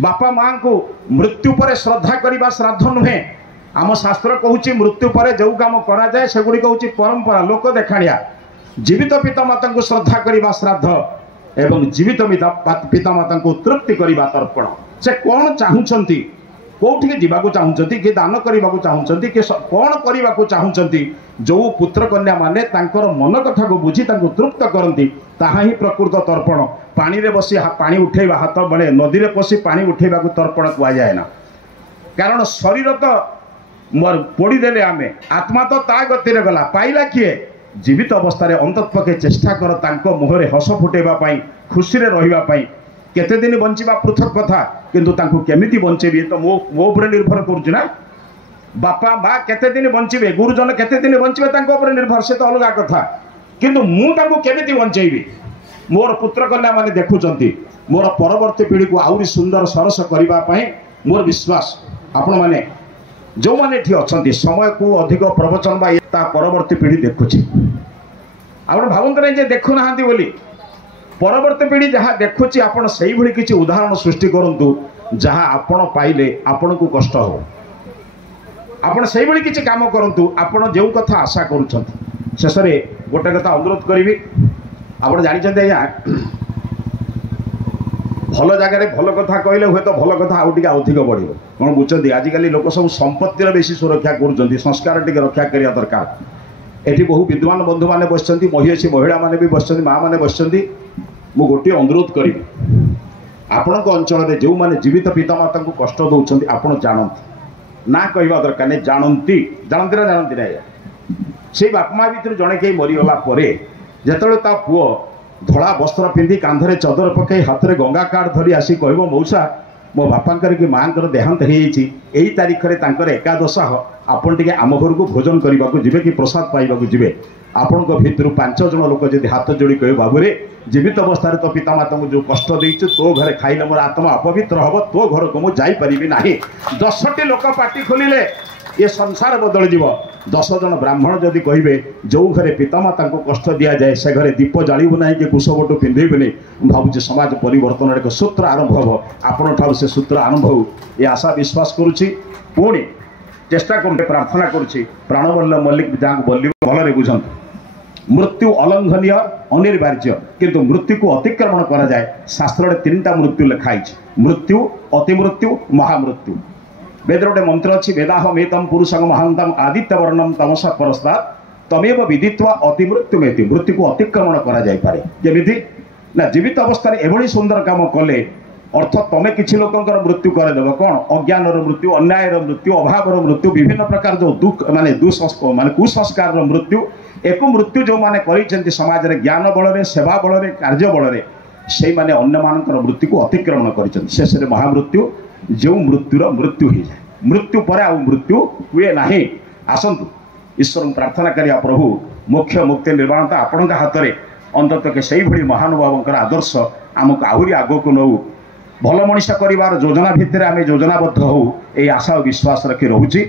बापा माँ को मृत्यु पर श्रद्धा करने श्राद्ध नुहे। आम शास्त्र कहूँ मृत्यु पर जो कम करा जाए सेगुड़िक हूँ परंपरा लोक देखाणिया। जीवित पितामाता को श्रद्धा करने श्राद्ध एवं जीवित पितामाता को तृप्ति करने तर्पण। से कौन चाहूँगी कौटी जावाक चाहूँगी कि दान करने चाहूँगी कि कौन करने को चाहूँगी जो पुत्र कन्या माने तांकर मन कथा को बुझी तृप्त करती ताहा ही प्रकृत तर्पण। पानी रे बसी पानी उठेबा हाथ बड़े नदी रे पसी पानी उठेबा को तर्पण कह जाए ना। कारण शरीर तो पोड़ीदेले आमे आत्मा तो ता गति गला पाइला किए जीवित अवस्था अंततपक्षे चेष्टा कर तांको मुहरे हस फुटेबा खुशी रे रहिबा पई। केते दिन बंचिबा पृथक कथा किंतु तांको केमिति बंचेबी तो मो ऊपर निर्भर करूछ ना। बापा माँ केते दिन बंचिबे गुरुजन केते दिन बंचिबे तांको ऊपर निर्भर से तो अलग कथा किंतु मु तांको केमिति बंचेबी। मोर पुत्र कन्या माने देखुचंती मोर परवर्ती पीढ़ी को आउरी सुंदर सरस करबा पई मोर विश्वास आपण माने जो माने ठी अछंती समय को अधिक प्रवचन बा ता परवर्ती पीढ़ी देखुची। आपण भावंत नै जे देखु नाहांती बोली परवर्ती पीढ़ी जहाँ देखुची आपण सही भली किछि उदाहरण सृष्टि करंतु जहाँ आपण पाइले आपण को कष्ट हो। आपण सही भली किछि काम करंतु आपण जेउ कथा आशा करूछंती। शेष रे गोटे कथा अनुरोध करिवि आपण जानिछंती आज्ञा भल जगार भल कथा कहले हुए तो भल कथा आउ टिके अधिक बढ़िबो। कौन बुझुछंती आजिकल लोक सब संपत्तिर बेसी सुरक्षा करूछंती संस्कार टिके रक्षा करिया दरकार। एठी बहु विद्वान बंधु माने बसचंती महिषी महिला माने भी बसचंती माँ माने बसचंती। मु गोटे अनुरोध करी आपण अंचल जो माने जीवित पितामाता को कष्ट दौरान आपण जानती ना कहवा दरकार नहीं जानती जानती ना जानती ना से बापा माँ भर जड़े कहीं मरीगला जिते ता पुओ धड़ा वस्त्र पिंधि कांधरे चदर पकई हाथ में गंगा कार्ड धरी आसी कह मौसा मो बापांकर कि माँ देहांत हो तारीख में एकादश आपन टे आम घर को भोजन करने को जी कि प्रसाद पाइबा जी आपण भितर 5 जन लोक जब हाथ जोड़ी कहे बाबूरे जीवित अवस्था तो पितामाता को जो कष्ट देचु तो घरे खाइले मोर आत्मा अपवित्र हम तो घर को मुझे जापरि ना। 10टी लोक पार्टी खोलिले ये संसार बदल जीव। 10 जन ब्राह्मण जदि कहे जो घरे पितामाता को कष्ट दि जाए से घरे दीप जालू ना कि कुशबटू पिंधेबनी भावुँ समाज परिवर्तन एक सूत्र आरंभ हम आपण ठार से सूत्र आरंभ हो ये आशा विश्वास करुच्ची। पुणी चेष्टा कर प्रार्थना करुच्ची प्राणवल्लभ मल्लिक जहाँ बोल भल बुझंतु मृत्यु अलंघनीय अनिर्वार्य किंतु मृत्यु को अतिक्रमण करा जाए। शास्त्र में 3टा मृत्यु लिखाई मृत्यु अतिमृत्यु महामृत्यु। वेद गोटे मंत्र अच्छी वेदाहमेतम पुरुषंग महांतम आदित्य वर्णम तमसा परस्तात् तमेव विदित्वा अतिमृत्यु में मृत्यु को अतिक्रमण करा जाए पारे केमिति ना जीवित अवस्था एभली सुंदर काम कले अर्थ तमें किसी लोकंकर मृत्यु करदेव कौन अज्ञान मृत्यु अन्याय मृत्यु अभाव मृत्यु विभिन्न प्रकार जो दुख माने माने कुसंस्कार मृत्यु एक मृत्यु जो माने करिसेंती समाज रे ज्ञान बल सेवा बल कार्य बल से माने अन्य मानकर मृत्यु को अतिक्रमण करिसेंती। शेष रे महामृत्यु जो मृत्युर मृत्यु हो जाए मृत्यु पर आउ मृत्यु हुए नाही। आसंतु ईश्वर प्रार्थना करिया प्रभु मोक्ष मुक्ति निर्माणता आपण हाथ में अंततः से ही महानुभावकर आदर्श आमको आहरी आग को नौ भल मनीष कर योजना भितर आम योजनाबद्ध हो आशा और विश्वास रखी रोची।